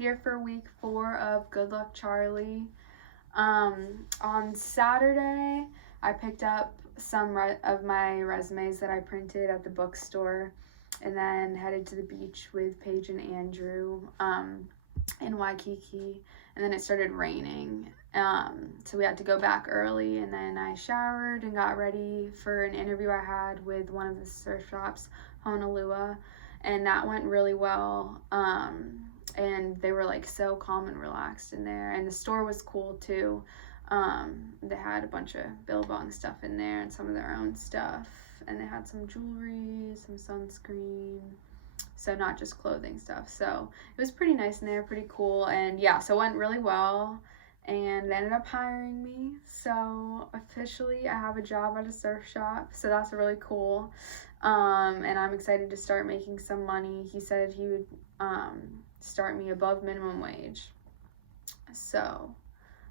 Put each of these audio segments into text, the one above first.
here for week 4 of Good Luck Charlie. On Saturday, I picked up some of my resumes that I printed at the bookstore, and then headed to the beach with Paige and Andrew in Waikiki, and then it started raining. So we had to go back early, and then I showered and got ready for an interview I had with one of the surf shops, Honolua, and that went really well. And they were like so calm and relaxed in there, and the store was cool too. They had a bunch of Billabong stuff in there and some of their own stuff, and they had some jewelry, some sunscreen, so not just clothing stuff. So it was pretty nice in there, pretty cool, and yeah, so it went really well, and they ended up hiring me. So officially I have a job at a surf shop, so that's really cool. And I'm excited to start making some money. He said he would start me above minimum wage, so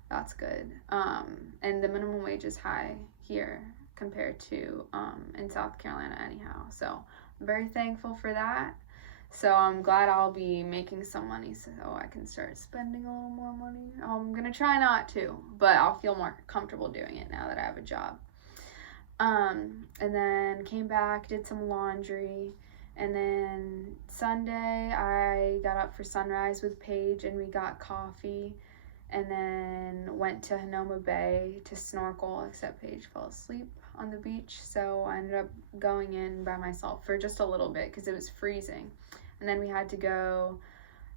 that's good. And the minimum wage is high here compared to in South Carolina anyhow, so I'm very thankful for that. So I'm glad I'll be making some money so I can start spending a little more money. I'm gonna try not to, but I'll feel more comfortable doing it now that I have a job. And then came back, did some laundry, and then Sunday I got up for sunrise with Paige and we got coffee, and then went to Hanoma Bay to snorkel, except Paige fell asleep on the beach, so I ended up going in by myself for just a little bit because it was freezing, and then we had to go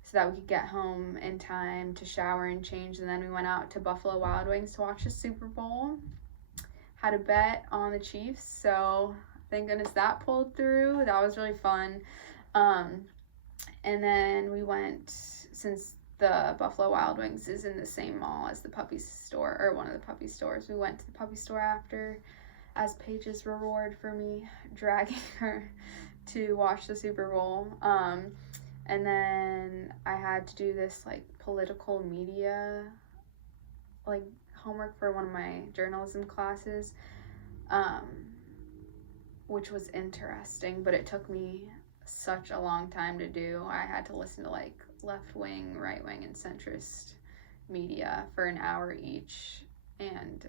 so that we could get home in time to shower and change, and then we went out to Buffalo Wild Wings to watch the Super Bowl. Had a bet on the Chiefs, so thank goodness that pulled through. That was really fun. And then we went, since the Buffalo Wild Wings is in the same mall as the puppy store, or one of the puppy stores, we went to the puppy store after as Paige's reward for me dragging her to watch the Super Bowl. And then I had to do this like political media like homework for one of my journalism classes, which was interesting, but it took me such a long time to do. I had to listen to like left-wing, right-wing, and centrist media for an hour each, and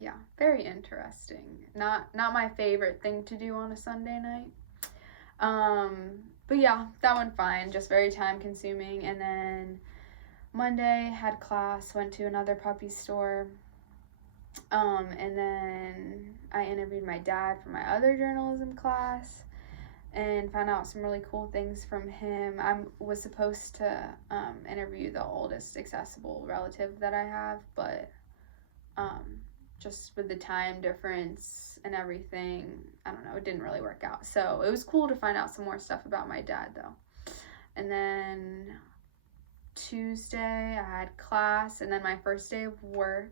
yeah, very interesting. Not my favorite thing to do on a Sunday night. But yeah, that went fine, just very time consuming. And then Monday had class, went to another puppy store, and then I interviewed my dad for my other journalism class and found out some really cool things from him. I was supposed to interview the oldest accessible relative that I have, but just with the time difference and everything, I don't know, it didn't really work out. So it was cool to find out some more stuff about my dad though. And then Tuesday I had class, and then my first day of work,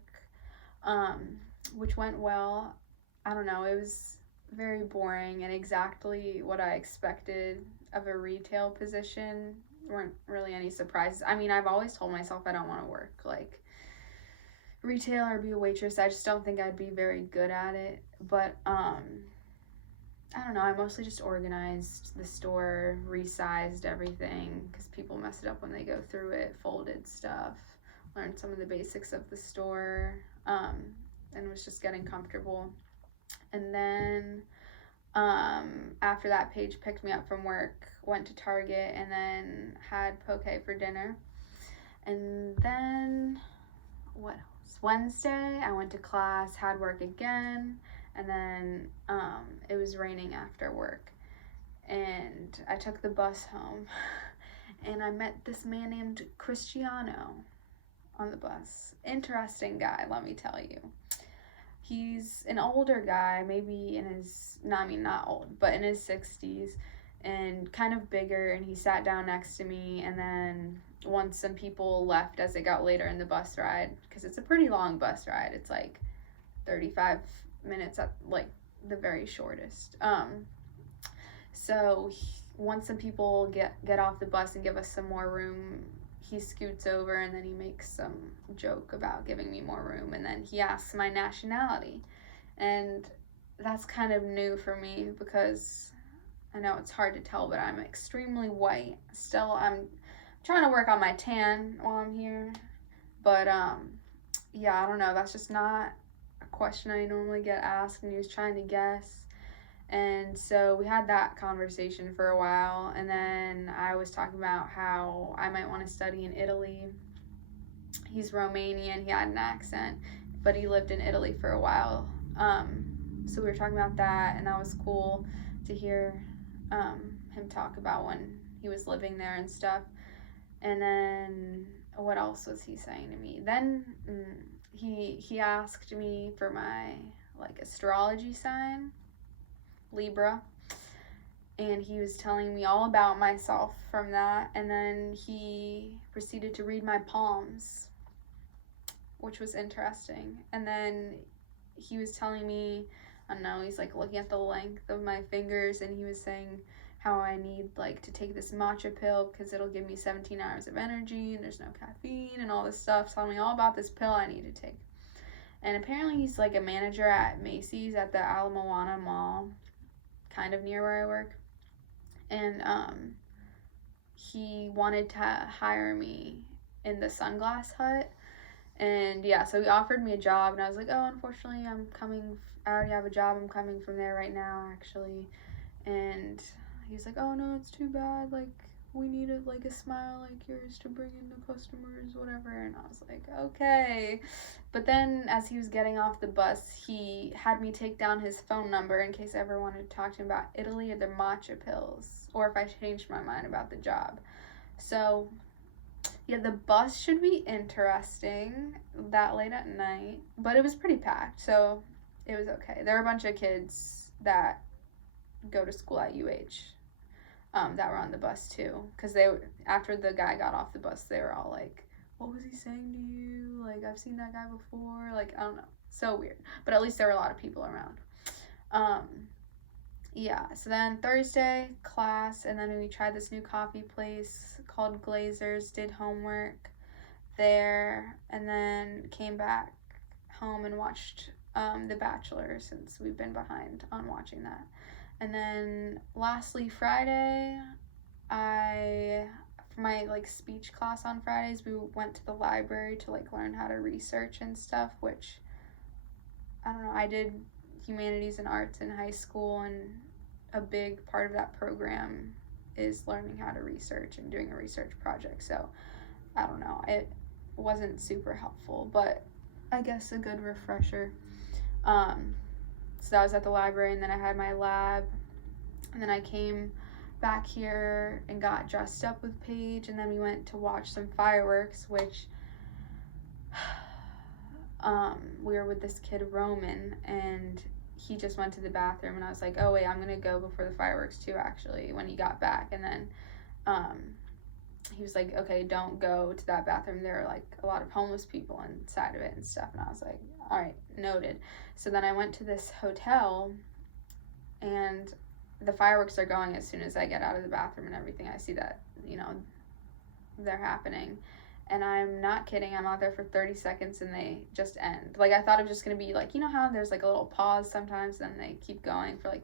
which went well. I don't know, it was very boring and exactly what I expected of a retail position. Weren't really any surprises. I mean, I've always told myself I don't want to work like retail or be a waitress. I just don't think I'd be very good at it. But I don't know, I mostly just organized the store, resized everything because people mess it up when they go through it, folded stuff, learned some of the basics of the store, and was just getting comfortable. And then after that, Paige picked me up from work, went to Target, and then had poke for dinner. And then what else? Wednesday I went to class, had work again, and then it was raining after work, and I took the bus home, and I met this man named Cristiano on the bus. Interesting guy, let me tell you. He's an older guy, maybe in his, not old, but in his 60s, and kind of bigger, and he sat down next to me, and then once some people left as it got later in the bus ride, because it's a pretty long bus ride, it's like 35 minutes at like the very shortest. So once some people get off the bus and give us some more room, he scoots over and then he makes some joke about giving me more room, and then he asks my nationality, and that's kind of new for me because I know it's hard to tell, but I'm extremely white. Still, I'm trying to work on my tan while I'm here. But yeah, I don't know. That's just not a question I normally get asked, and he was trying to guess. And so we had that conversation for a while, and then I was talking about how I might want to study in Italy. He's Romanian, he had an accent, but he lived in Italy for a while. So we were talking about that, and that was cool to hear him talk about when he was living there and stuff. And then what else was he saying to me? Then he asked me for my like astrology sign, Libra, and he was telling me all about myself from that. And then he proceeded to read my palms, which was interesting. And then he was telling me, I don't know, he's like looking at the length of my fingers, and he was saying how I need like to take this matcha pill because it'll give me 17 hours of energy and there's no caffeine and all this stuff, telling me all about this pill I need to take. And apparently he's like a manager at Macy's at the Ala Moana Mall, kind of near where I work. And he wanted to hire me in the Sunglass Hut. And yeah, so he offered me a job, and I was like, oh, unfortunately, I already have a job. I'm coming from there right now, actually. And he's like, oh, no, it's too bad. Like, we need a smile like yours to bring in the customers, whatever. And I was like, okay. But then as he was getting off the bus, he had me take down his phone number in case I ever wanted to talk to him about Italy or the matcha pills, or if I changed my mind about the job. So yeah, the bus should be interesting that late at night, but it was pretty packed, so it was okay. There were a bunch of kids that go to school at UH that were on the bus too, because after the guy got off the bus, they were all like, what was he saying to you? Like, I've seen that guy before. Like, I don't know. So weird. But at least there were a lot of people around. Yeah, so then Thursday, class, and then we tried this new coffee place called Glazers, did homework there, and then came back home and watched The Bachelor, since we've been behind on watching that. And then lastly, Friday, for my like speech class on Fridays, we went to the library to like learn how to research and stuff, which I don't know, I did humanities and arts in high school, and a big part of that program is learning how to research and doing a research project. So I don't know, it wasn't super helpful, but I guess a good refresher. So that was at the library, and then I had my lab, and then I came back here and got dressed up with Paige, and then we went to watch some fireworks, which we were with this kid Roman, and he just went to the bathroom, and I was like, oh wait, I'm gonna go before the fireworks too, actually, when he got back. And then he was like, okay, don't go to that bathroom, there are like a lot of homeless people inside of it and stuff. And I was like, all right, noted. So then I went to this hotel, and the fireworks are going as soon as I get out of the bathroom and everything. I see that, they're happening. And I'm not kidding, I'm out there for 30 seconds and they just end. Like, I thought it was just gonna be like, how there's like a little pause sometimes, then they keep going for like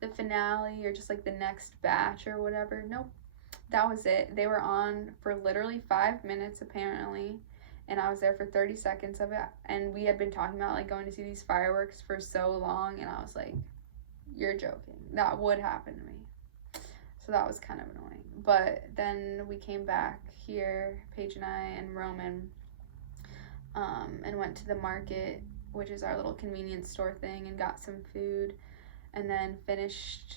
the finale or just like the next batch or whatever. Nope, that was it. They were on for literally 5 minutes apparently, and I was there for 30 seconds of it. And we had been talking about like going to see these fireworks for so long, and I was like, you're joking, that would happen to me. So that was kind of annoying. But then we came back here, Paige and I and Roman, and went to the market, which is our little convenience store thing, and got some food, and then finished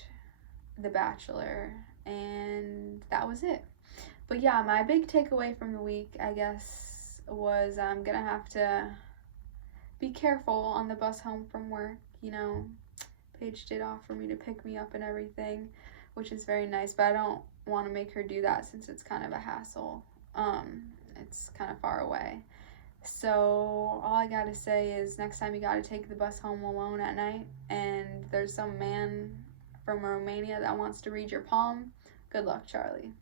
The Bachelor, and that was it. But yeah, my big takeaway from the week, I guess, was I'm gonna have to be careful on the bus home from work. Paige did offer me to pick me up and everything, which is very nice, but I don't want to make her do that since it's kind of a hassle. It's kind of far away. So all I gotta say is, next time you gotta take the bus home alone at night and there's some man from Romania that wants to read your palm, good luck, Charlie.